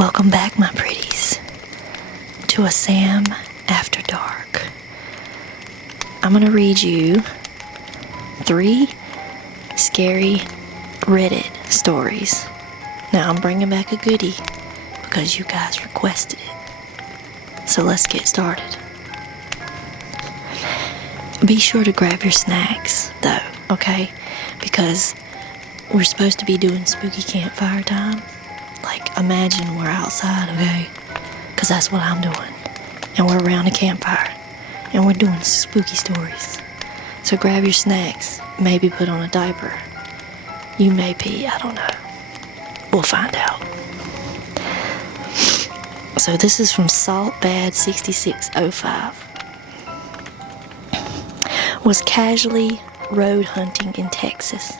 Welcome back, my pretties, to a Sam After Dark. I'm going to read you 3 scary Reddit stories. Now, I'm bringing back a goodie because you guys requested it. So let's get started. Be sure to grab your snacks, though, okay? Because we're supposed to be doing spooky campfire time. Like, imagine we're outside, okay? Because that's what I'm doing. And we're around a campfire. And we're doing spooky stories. So grab your snacks. Maybe put on a diaper. You may pee, I don't know. We'll find out. So this is from Saltbad6605. Was casually road hunting in Texas.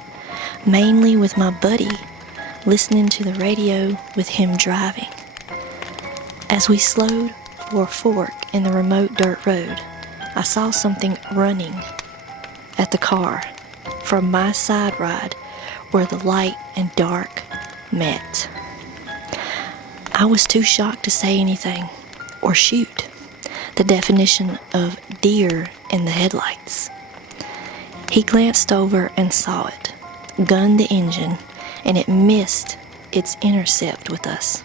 Mainly with my buddy, listening to the radio with him driving. As we slowed for a fork in the remote dirt road, I saw something running at the car from my side ride where the light and dark met. I was too shocked to say anything or shoot. The definition of deer in the headlights. He glanced over and saw it, gunned the engine, and it missed its intercept with us.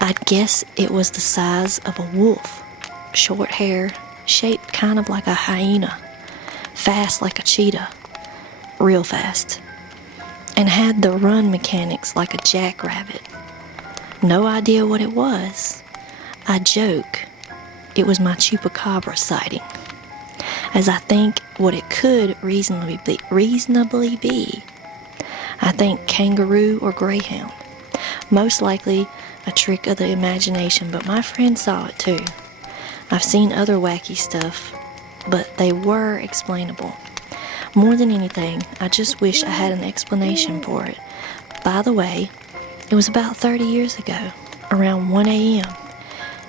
I'd guess it was the size of a wolf, short hair, shaped kind of like a hyena, fast like a cheetah, real fast, and had the run mechanics like a jackrabbit. No idea what it was. I joke it was my chupacabra sighting, as I think what it could reasonably be. I think kangaroo or greyhound. Most likely a trick of the imagination, but my friend saw it too. I've seen other wacky stuff, but they were explainable. More than anything, I just wish I had an explanation for it. By the way, it was about 30 years ago, around 1 a.m.,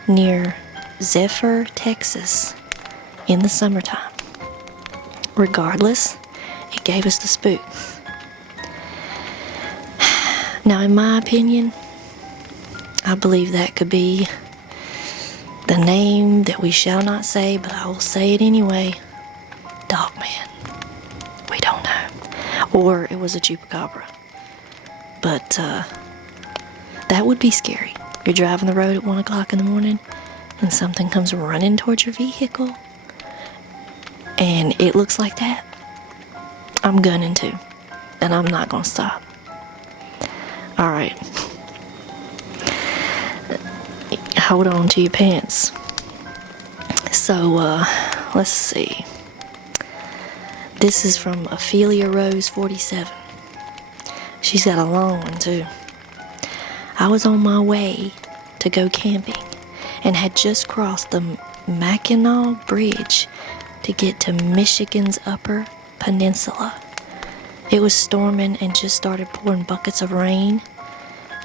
near Zephyr, Texas, in the summertime. Regardless, it gave us the spooks. Now, in my opinion, I believe that could be the name that we shall not say, but I will say it anyway. Dogman. We don't know. Or it was a chupacabra. But that would be scary. You're driving the road at 1 o'clock in the morning and something comes running towards your vehicle and it looks like that. I'm gunning too. And I'm not going to stop. Alright. Hold on to your pants. So, let's see. This is from Ophelia Rose 47. She's got a long one too. I was on my way to go camping and had just crossed the Mackinac Bridge to get to Michigan's Upper Peninsula. It was storming and just started pouring buckets of rain.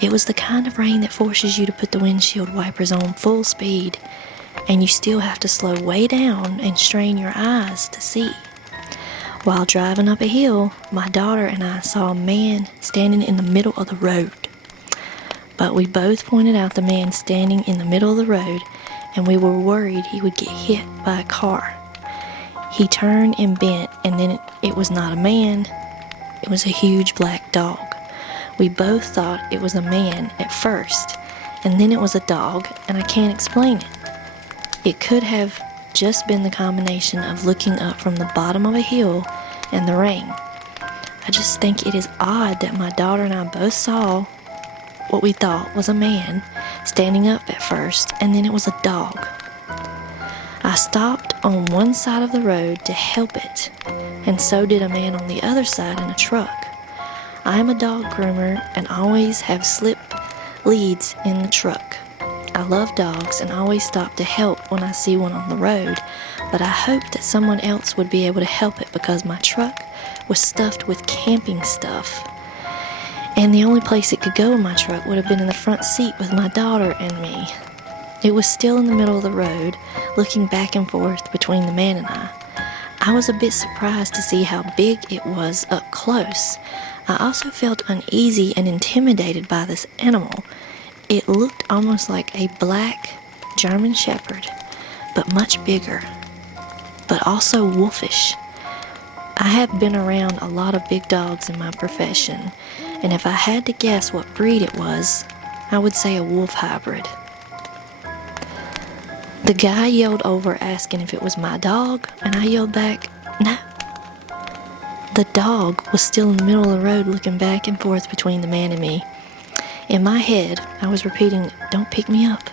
It was the kind of rain that forces you to put the windshield wipers on full speed, and you still have to slow way down and strain your eyes to see. While driving up a hill, my daughter and I saw a man standing in the middle of the road. But we both pointed out the man standing in the middle of the road, and we were worried he would get hit by a car. He turned and bent, and then it was not a man. It was a huge black dog. We both thought it was a man at first, and then it was a dog, and I can't explain it. It could have just been the combination of looking up from the bottom of a hill and the rain. I just think it is odd that my daughter and I both saw what we thought was a man standing up at first, and then it was a dog. I stopped on one side of the road to help it, and so did a man on the other side in a truck. I am a dog groomer and always have slip leads in the truck. I love dogs and always stop to help when I see one on the road, but I hoped that someone else would be able to help it because my truck was stuffed with camping stuff. And the only place it could go in my truck would have been in the front seat with my daughter and me. It was still in the middle of the road, looking back and forth between the man and I. I was a bit surprised to see how big it was up close. I also felt uneasy and intimidated by this animal. It looked almost like a black German Shepherd, but much bigger, but also wolfish. I have been around a lot of big dogs in my profession, and if I had to guess what breed it was, I would say a wolf hybrid. The guy yelled over asking if it was my dog, and I yelled back, no. The dog was still in the middle of the road looking back and forth between the man and me. In my head, I was repeating, don't pick me up.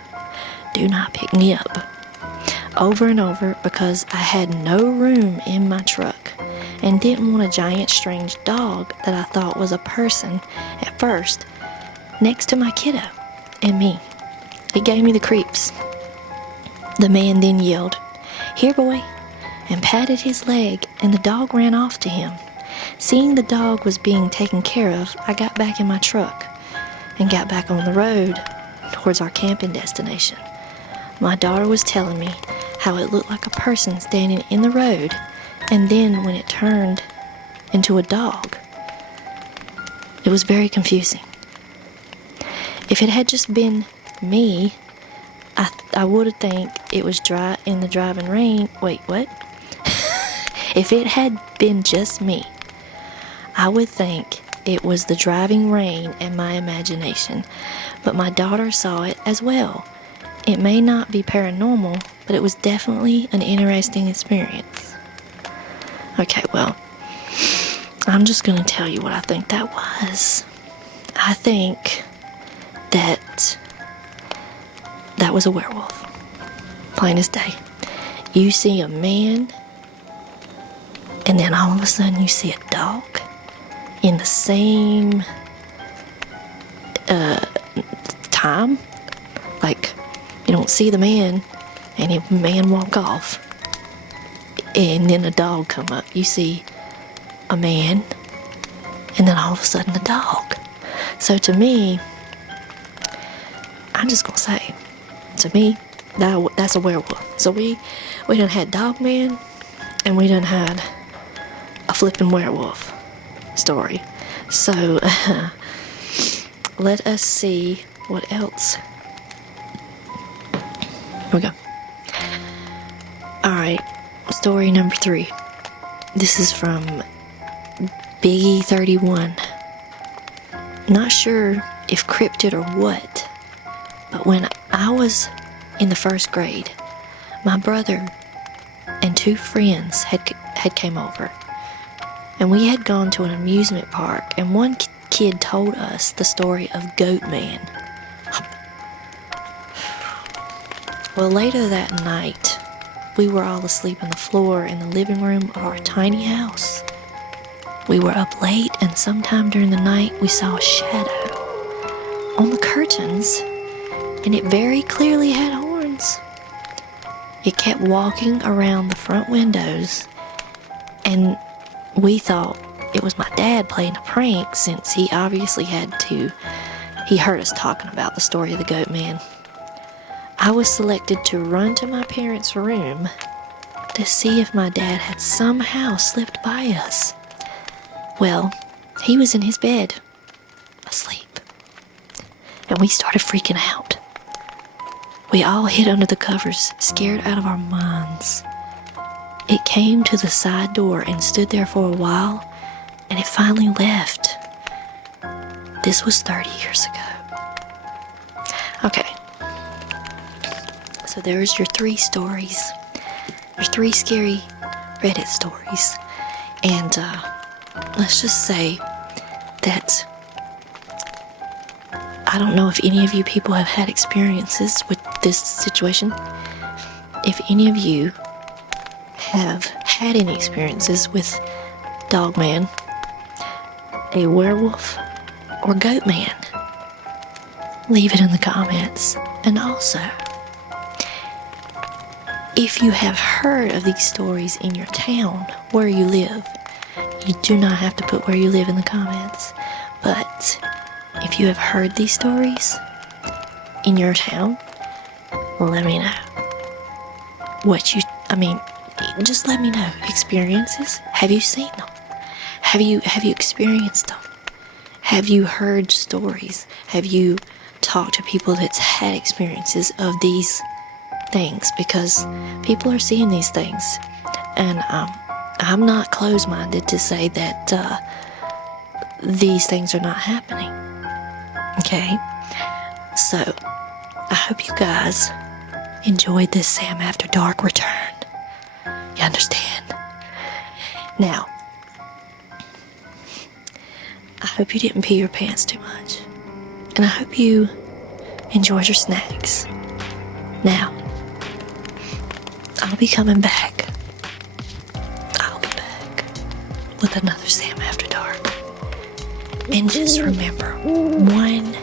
Do not pick me up. Over and over because I had no room in my truck and didn't want a giant strange dog that I thought was a person at first next to my kiddo and me. It gave me the creeps. The man then yelled, here boy, and patted his leg, and the dog ran off to him. Seeing the dog was being taken care of, I got back in my truck and got back on the road towards our camping destination. My daughter was telling me how it looked like a person standing in the road, and then when it turned into a dog, it was very confusing. If it had just been me, I would think it was dry in the driving rain. Wait, what? If it had been just me, I would think it was the driving rain and my imagination. But my daughter saw it as well. It may not be paranormal, but it was definitely an interesting experience. Okay, well, I'm just going to tell you what I think that was. I think that was a werewolf. Plain as day. You see a man, and then all of a sudden you see a dog in the same time. Like, you don't see the man, and the man walk off, and then a dog come up. You see a man, and then all of a sudden a dog. So to me, I'm just gonna say, to me, that's a werewolf. So we done had Dog Man, and we done had a flipping werewolf story. So let us see what else. Here we go. Alright, story number 3. This is from Biggie31. Not sure if cryptid or what, but when I was in the 1st grade, my brother and 2 friends had came over, and we had gone to an amusement park, and one kid told us the story of Goat Man. Well, later that night, we were all asleep on the floor in the living room of our tiny house. We were up late, and sometime during the night, we saw a shadow on the curtains, and it very clearly had horns. It kept walking around the front windows, and we thought it was my dad playing a prank, since he obviously he heard us talking about the story of the Goat Man. I was selected to run to my parents' room to see if my dad had somehow slipped by us. Well, he was in his bed, asleep, and we started freaking out. We all hid under the covers, scared out of our minds. It came to the side door and stood there for a while, and it finally left. This was 30 years ago. Okay. So there's your 3 stories. There's 3 scary Reddit stories. And let's just say that I don't know if any of you people have had experiences with this situation. If any of you have had any experiences with Dog Man, a werewolf, or Goat Man, leave it in the comments. And also, if you have heard of these stories in your town where you live, you do not have to put where you live in the comments. But if you have heard these stories in your town, let me know. Just let me know. Experiences? Have you seen them? Have you experienced them? Have you heard stories? Have you talk to people that's had experiences of these things, because people are seeing these things, and I'm not closed-minded to say that these things are not happening. Okay, so I hope you guys enjoyed this Sam After Dark return. You understand? Now, I hope you didn't pee your pants too much, and I hope you enjoyed your snacks. Now, I'll be coming back. I'll be back with another Sam After Dark. And just remember, one